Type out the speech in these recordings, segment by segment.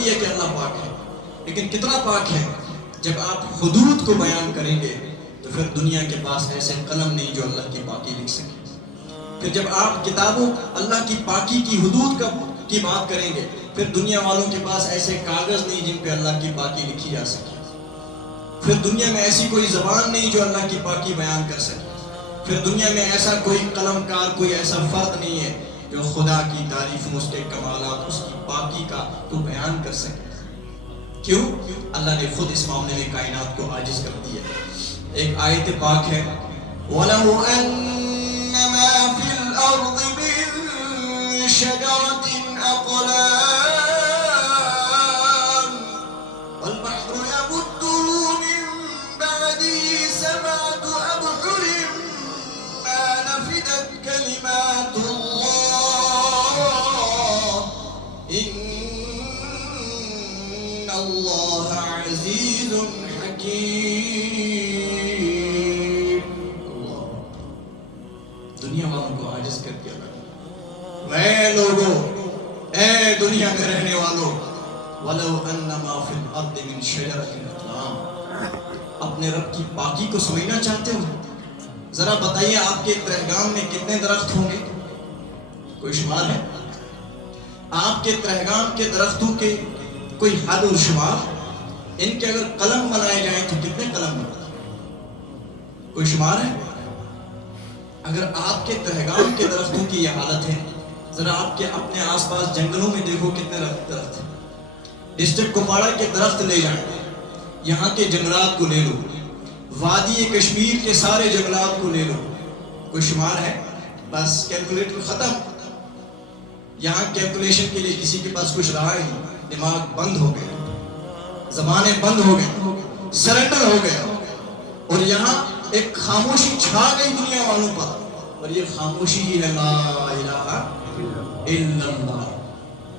لیا کہ اللہ پاک ہے، لیکن کتنا پاک ہے؟ جب آپ حدود کو بیان کریں گے تو پھر دنیا کے پاس ایسے قلم نہیں جو اللہ کی پاکی لکھ سکے۔ پھر جب آپ کتابوں اللہ کی پاکی کی حدود کی بات کریں گے، پھر دنیا والوں کے پاس ایسے کاغذ نہیں جن پہ اللہ کی پاکی لکھی جا سکے۔ پھر دنیا میں ایسی کوئی زبان نہیں جو اللہ کی پاکی بیان کر سکے۔ پھر دنیا میں ایسا کوئی قلم کار، کوئی ایسا فرد نہیں ہے جو خدا کی تعریفوں، اس کے کمالات، اس کی پاکی کا تو بیان کر سکے۔ کیوں؟ اللہ نے خود اس معاملے میں کائنات کو عاجز کر دیا۔ ایک آیت پاک ہے، وَلَوْ أَنَّ مَا فِي الْأَرْضِ مِن شَجَرَةٍ أَقْلَامٌ وَالْبَحْرُ يَمُدُّهُ مِن بَعْدِهِ سَبْعَةُ أَبْحُرٍ مَا نَفِدَتْ كَلِمَاتُ اللَّهِ إِنَّ اللَّهَ عَزِيزٌ حَكِيمٌ۔ دنیا والوں کو عاجز کر دیا۔ اے لوگوں، اے دنیا میں رہنے والوں، وَلَوْ أَنَّ مَا فِي الْأَرْضِ مِن شَجَرَةٍ أَقْلَامٌ، اپنے رب کی پاکی کو سمجھنا چاہتے ہو؟ ذرا بتائیے آپ کے ترہگام میں کتنے درخت ہوں گے؟ کوئی شمار ہے؟ آپ کے ترہگام کے درختوں کے کوئی حد اور شمار؟ ان کے اگر قلم بنائے جائیں تو کتنے قلم بنائے؟ کوئی شمار ہے؟ اگر آپ کے ترہگام کے درختوں کی یہ حالت ہے، ذرا آپ کے اپنے آس پاس جنگلوں میں دیکھو کتنے درخت ہیں۔ ڈسٹرکٹ کپواڑہ کے درخت لے جائیں، یہاں کے جنگلات کو لے لو، وادی کشمیر کے سارے جنگلات کو لے لو، کوئی شمار ہے؟ بس کیلکولیٹر ختم۔ یہاں کیلکولیشن کے لیے کسی کے پاس کچھ رہا ہی نہیں، دماغ بند ہو گیا، زبانیں بند ہو گئی، سرنڈر ہو گیا، اور یہاں ایک خاموشی چھا گئی دنیا والوں پر، اور یہ خاموشی ہی ہے لا الہ الا اللہ۔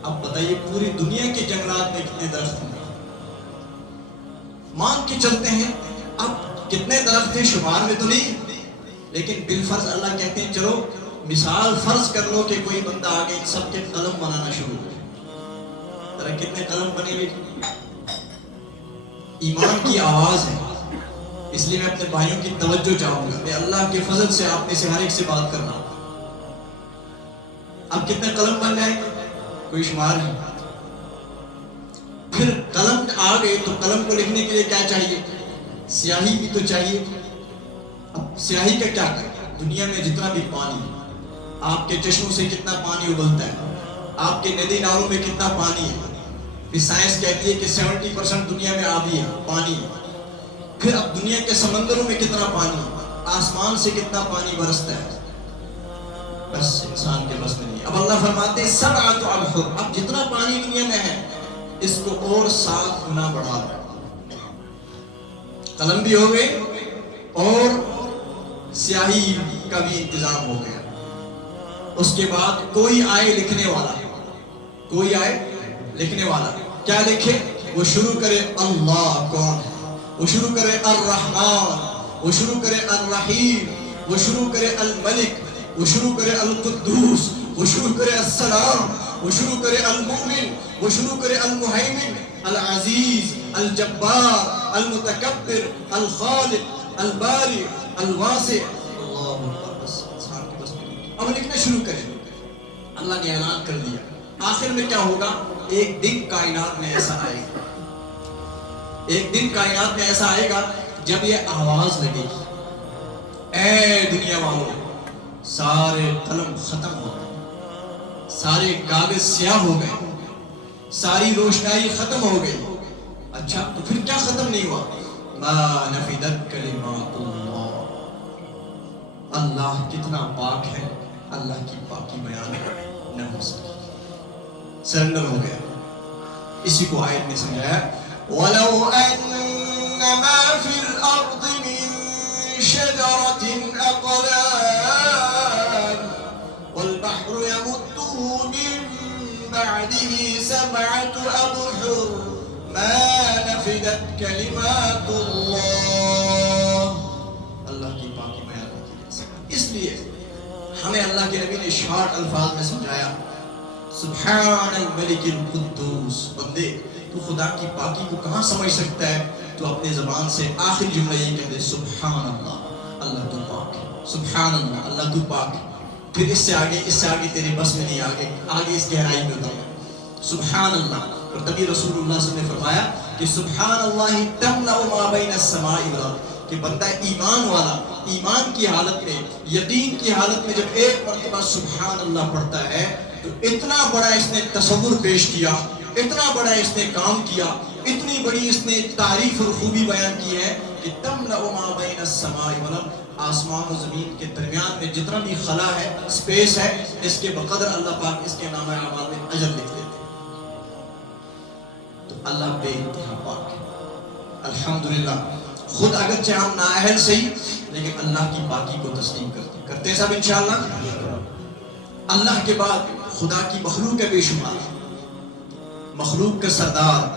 اب بتائیے پوری دنیا کے جنگلات میں کتنے درخت ہیں؟ مان کے چلتے ہیں اب کتنے درخت ہیں شمار میں تو نہیں، لیکن بالفرض اللہ کہتے ہیں چلو مثال فرض کر لو کہ کوئی بندہ آگے ان سب کے قلم بنانا شروع ہو، ذرا کتنے قلم بنے گے؟ ایمان کی آواز ہے، اس لیے میں اپنے بھائیوں کی توجہ چاہوں گا کہ اللہ کے فضل سے آپ میں سے ہر ایک سے بات کرنا۔ اب کتنے قلم بن جائیں گے؟ کوئی شمار نہیں۔ پھر قلم آ گئے تو قلم کو لکھنے کے لیے کیا چاہیے؟ سیاہی بھی تو چاہیے۔ اب سیاہی کا کیا کریں؟ دنیا میں جتنا بھی پانی، آپ کے چشموں سے کتنا پانی ابلتا ہے، آپ کے ندی نالوں میں کتنا پانی ہے، پھر سائنس کہتی ہے کہ 70% دنیا میں آبی ہے، پانی ہے۔ پھر اب دنیا کے سمندروں میں کتنا پانی ہے، آسمان سے کتنا پانی برستا ہے، بس انسان کے بس میں نہیں۔ اب اللہ فرماتے ہیں سبعۃ ابحر، اب جتنا پانی دنیا میں ہے اس کو اور 7 گنا بڑھا دو۔ قلم بھی ہو گئے اور سیاہی کا بھی انتظام ہو گیا۔ اس کے بعد کوئی آئے لکھنے والا، کوئی آئے لکھنے والا، کیا لکھے؟ وہ شروع کرے اللہ کون ہے، وہ شروع کرے الرحمن، وہ شروع کرے الرحیم، وہ شروع کرے الملک، وہ شروع کرے القدوس، وہ شروع کرے السلام، وہ شروع کرے المؤمن، وہ شروع کرے المہیمن، العزیز، الجبار، المتکبر، الخالق، الباری، الواسع۔ اللہ اکبر، بس انسان کے بس میں۔ اب لکھنا شروع کرے، اللہ نے اعلان کر دیا۔ آخر میں کیا ہوگا؟ ایک دن کائنات میں ایسا آئے گا، ایک دن کائنات میں ایسا آئے گا جب یہ آواز لگے گی، اے دنیا والوں، سارے قلم ختم ہو گئے، سارے کاغذ سیاہ ہو گئے، ساری روشنائی ختم ہو گئی۔ اچھا تو پھر کیا ختم نہیں ہوا؟ ما نفدت کلمات اللہ، اللہ کتنا پاک ہے، اللہ کی پاکی بیان نہ ہو سکی، سرنڈر ہو گیا۔ اسی کو آیت میں سمجھایا وَلَوْ أَنَّ مَا فِي الْأَرْضِ مِن شَجَرَةٍ أَقْلَامٌ وَالْبَحْرُ يَمُدُّهُ مِن بَعْدِهِ سَبْعَةُ أَبْحُرٍ مَا نَفِدَتْ كَلِمَاتُ اللَّهِ۔ اللہ کی پاکی بیان کی جیسے اس لیے ہمیں اللہ کے نبی نے شارٹ الفاظ میں سمجھایا سبحان الملک القدوس، بندے تو خدا کی پاکی کو کہاں سمجھ سکتا ہے؟ تو اپنے زبان سے آخری جملہ یہ کہہ دے سبحان اللہ، اللہ تو پاک ہے، سبحان اللہ، اللہ تو پاک ہے۔ پھر اس سے آگے تیرے بس میں نہیں، آگے اس گہرائی میں اتر سبحان اللہ۔ اور تبھی رسول اللہ صلی اللہ علیہ وسلم نے فرمایا کہ سبحان اللہ تملأ ما بین السماء والارض، کہ بندہ ایمان والا ایمان کی حالت میں، یقین کی حالت میں جب ایک مرتبہ سبحان اللہ پڑھتا ہے تو اتنا بڑا اس نے تصور پیش کیا، اتنا بڑا اس نے کام کیا، اتنی بڑی اس نے تعریف اور خوبی بیان کی ہے کہ تملأ ما بین السماء والارض، آسمان و زمین کے درمیان میں جتنا بھی خلا ہے، سپیس ہے، اس کے بقدر اللہ پاک اس کے نامہ اعمال میں اجر لکھ دیتے ہیں۔ تو اللہ بے انتہا پاک ہے الحمدللہ۔ خود اگرچہ ہم نااہل صحیح، لیکن اللہ کی پاکی کو تسلیم کرتے ہیں سب انشاءاللہ۔ اللہ کے بعد خدا کی مخلوق ہے بے شمار، مخلوق کا سردار،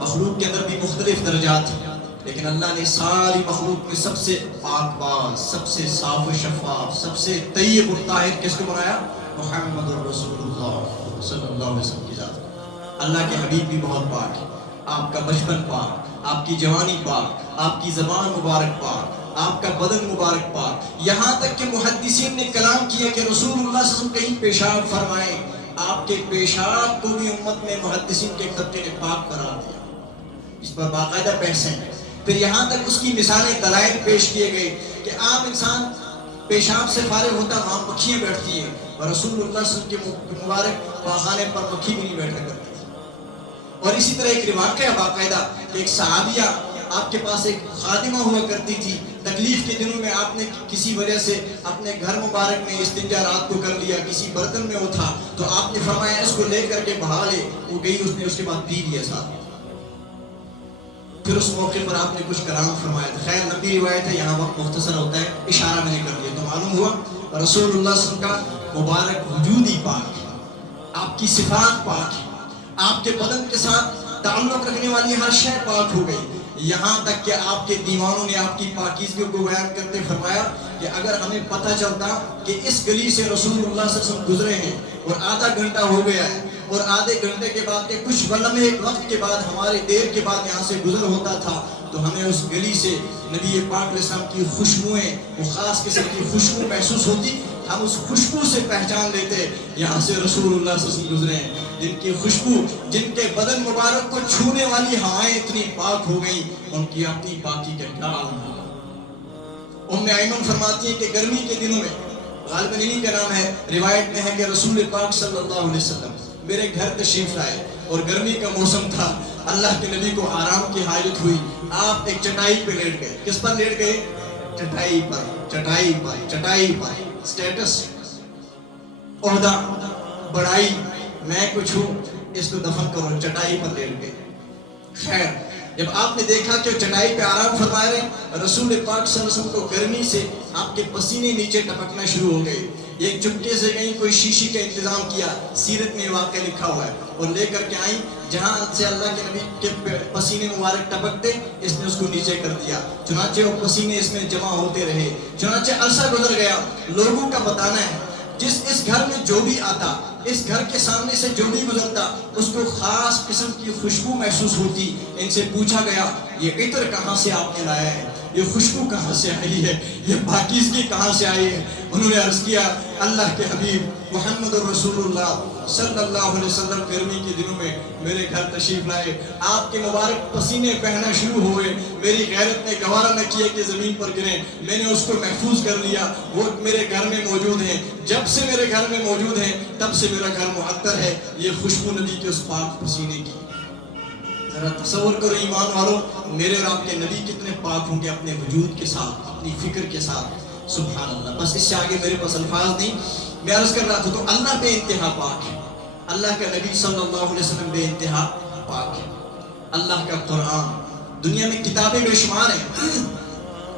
مخلوق کے اندر بھی مختلف درجات ہیں، لیکن اللہ نے ساری مخلوق میں سب سے پاک باز، سب سے صاف و شفاف، سب سے طیب اور طاہر کس کو بنایا؟ محمد رسول اللہ صلی اللہ علیہ وسلم کی ذات۔ اللہ کے حبیب بھی بہت پاک ہے، آپ کا بچپن پاک، آپ کی جوانی پاک، آپ کی زبان مبارک پاک، آپ کا بدن مبارک پاک، یہاں تک کہ محدثین نے کلام کیا کہ رسول اللہ صلی اللہ علیہ وسلم کہیں پیشاب فرمائیں، آپ کے پیشاب کو بھی امت میں محدثین کے طبقے نے پاک قرار دیا، اس پر باقاعدہ بحث ہے۔ پھر یہاں تک اس کی مثالیں دلائل پیش کیے گئے کہ عام انسان پیشاب سے فارغ ہوتا وہاں مکھیاں بیٹھتی ہیں، اور رسول اللہ صلی اللہ علیہ وسلم کے مبارک پاخانے پر مکھی بھی نہیں بیٹھا کرتی تھی۔ اور اسی طرح ایک واقعہ باقاعدہ کہ ایک صحابیہ آپ کے پاس ایک خادمہ ہوا کرتی تھی، تکلیف کے دنوں میں آپ نے کسی وجہ سے اپنے گھر مبارک میں استنجا رات کو کر لیا، کسی برتن میں وہ تھا، تو آپ نے فرمایا اس کو لے کر کے بہا لے، وہ گئی، اس نے اس کے بعد پی لیا ساتھ۔ پھر اس موقع پر آپ نے کچھ کلام فرمایا تھا، خیر لمبی روایت ہے، یہاں وقت مختصر ہوتا ہے، اشارہ میں نے کر دیا تو معلوم ہوا رسول اللہ صلی اللہ علیہ وسلم کا مبارک وجود ہی پاک ہے، آپ کی صفات پاک ہے، آپ کے بدن کے ساتھ تعلق رکھنے والی ہر شے پاک ہو گئی، یہاں تک کہ آپ کے دیوانوں نے آپ کی پاکیزگی کو بیان کرتے فرمایا کہ اگر ہمیں پتہ چلتا کہ اس گلی سے رسول اللہ صلی اللہ علیہ وسلم گزرے ہیں اور آدھا گھنٹہ ہو گیا ہے، اور آدھے گھنٹے کے بعد کے کچھ لمحے وقت کے بعد ہمارے دیر کے بعد یہاں سے گزر ہوتا تھا، تو ہمیں اس گلی سے نبی پاک علیہ السلام کی خوشبوئیں، وہ خاص قسم کی خوشبو محسوس ہوتی، ہم اس خوشبو سے پہچان لیتے یہاں سے رسول اللہ صلی اللہ علیہ وسلم گزرے ہیں، جن کی خوشبو، جن کے بدن مبارک کو چھونے والی ہوائیں اتنی پاک ہو گئی، ان کی اپنی پاکی کا کیا عالم ہوگا۔ ام ایمن فرماتی ہیں کہ گرمی کے دنوں میں، غالباً انہی کا نام ہے، روایت میں ہے کہ رسول پاک صلی اللہ علیہ وسلم میرے گھر تشریف لائے اور گرمی کا موسم تھا، اللہ کے نبی کو آرام کی حاجت ہوئی، آپ ایک چٹائی پہ لیٹ گئے، کس پر لیٹ گئے؟ چٹائی پر، چٹائی پر، چٹائی پر، سٹیٹس، عہدہ، بڑائی، میں کچھ ہوں، اس کو دفن کرو، چٹائی پر لیٹ گئے۔ خیر جب آپ نے دیکھا کہ چٹائی پہ آرام فرما رہے ہیں، رسول پاک صلی اللہ علیہ وسلم کو گرمی سے آپ کے پسینے نیچے ٹپکنا شروع ہو گئے، ایک چپکے سے کہیں کوئی شیشی کا انتظام کیا، سیرت میں واقعہ لکھا ہوا ہے، اور لے کر کے آئیں، جہاں سے اللہ کے نبی کے پسینے مبارک ٹپکتے اس نے اس کو نیچے کر دیا، چنانچہ وہ پسینے اس میں جمع ہوتے رہے، چنانچہ عرصہ گزر گیا۔ لوگوں کا بتانا ہے جس اس گھر میں جو بھی آتا، اس گھر کے سامنے سے جو بھی گزرتا، اس کو خاص قسم کی خوشبو محسوس ہوتی۔ ان سے پوچھا گیا یہ عطر کہاں سے آپ نے لایا ہے، یہ خوشبو کہاں سے آئی ہے، یہ پاکیزگی کہاں سے آئی ہے؟ انہوں نے عرض کیا اللہ کے حبیب محمد رسول اللہ صلی اللہ علیہ وسلم گرمی کے دنوں میں میرے گھر تشریف لائے، آپ کے مبارک پسینے بہنا شروع ہوئے، میری غیرت نے گوارا نہ کیا کہ زمین پر گریں، میں نے اس کو محفوظ کر لیا، وہ میرے گھر میں موجود ہیں، جب سے میرے گھر میں موجود ہیں تب سے میرا گھر معطر ہے، یہ خوشبو نبی کے اس پاک پسینے کی۔ ذرا تصور کرو ایمان والوں، میرے اور آپ کے نبی کتنے پاک ہوں گے اپنے وجود کے ساتھ، اپنی فکر کے ساتھ، سبحان اللہ۔ بس اس سے آگے میرے پاس الفاظ نہیں، میں عرض کر رہا تھا تو اللہ بے انتہا پاک ہے، اللہ کا نبی صلی اللہ علیہ وسلم بے انتہا پاک ہے، اللہ کا قرآن، دنیا میں کتابیں بے شمار ہیں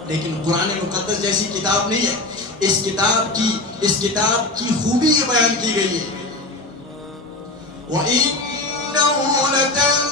لیکن قرآن مقدس جیسی کتاب نہیں ہے، اس کتاب کی خوبی یہ بیان کی گئی ہے۔ وَإِنَّهُ لَتَنزِيلُ